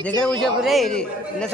ఏ మీరు దగ్గర కూర్చోకురే ఇది ఇలా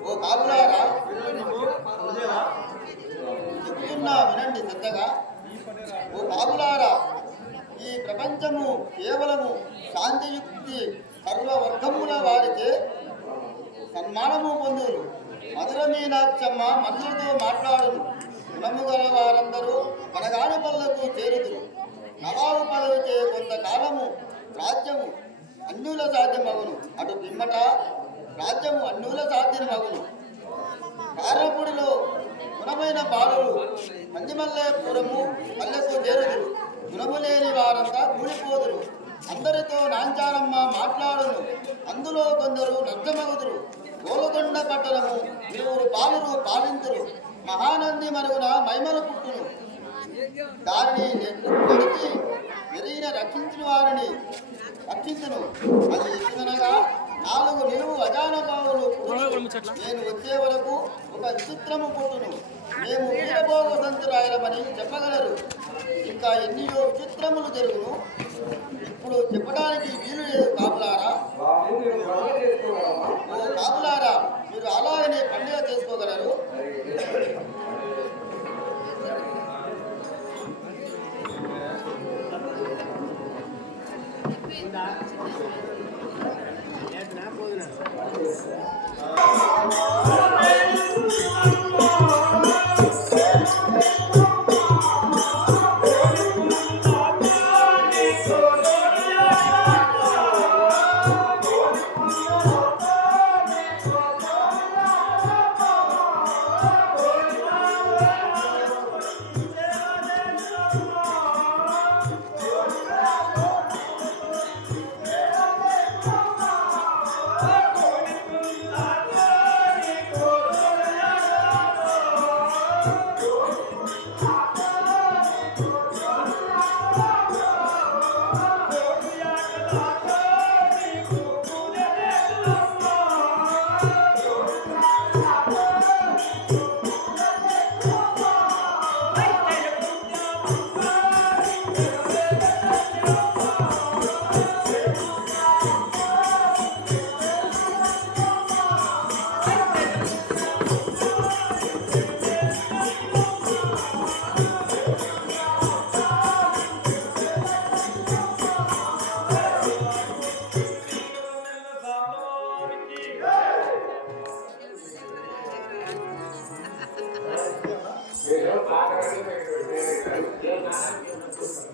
ఓ కాపులారా చెప్తున్నా వినండి శ్రద్ధగా. ఓ కాపులారా ఈ ప్రపంచము కేవలము శాంతియుక్తి సర్వవర్గముల వారికే సన్మానము పొందురు మధుర మీనాక్షమ్మ మనుషులతో మాట్లాడును గుణము గల వారందరూ కనగాని పనులకు చేరుదురు. నవాబు పదవి చే కొంతకాలము రాజ్యము అన్యుల సాధ్యమగును అటు పిమ్మట రాజ్యము అన్యుల సాధ్యమగును కారపూడిలో గుణమైన బాలురు మందిమల్లేపురము మల్లెకు చేరుదురు. గుణము లేని వారంతా కూలిపోదురు. అందరితో నాంచారమ్మ మాట్లాడును. అందులో కొందరు నష్టమగుదురు గోలకొండ పట్టణము ఇరువురు పాలురు పాలింతురు. మహానంది మరుగున మైమలు పుట్టును. దానిని నడిచి మెరిగిన రక్షించిన వారిని రక్షించును అది ఎట్లనగా నాలుగు నిలువు అజానబావులు పుట్టును. నేను వచ్చే వరకు ఒక విచిత్రము పుట్టును మేము వీరభోగ సంతురాయలమని చెప్పగలరు. ఇంకా ఎన్నియో విచిత్రములు జరుగును. ఇప్పుడు చెప్పడానికి వీలు లేదు కాపులారా కాపులారా మీరు అలాగనే పండుగ చేసుకోగలరు. போதுண்ணா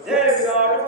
జయ విరాడు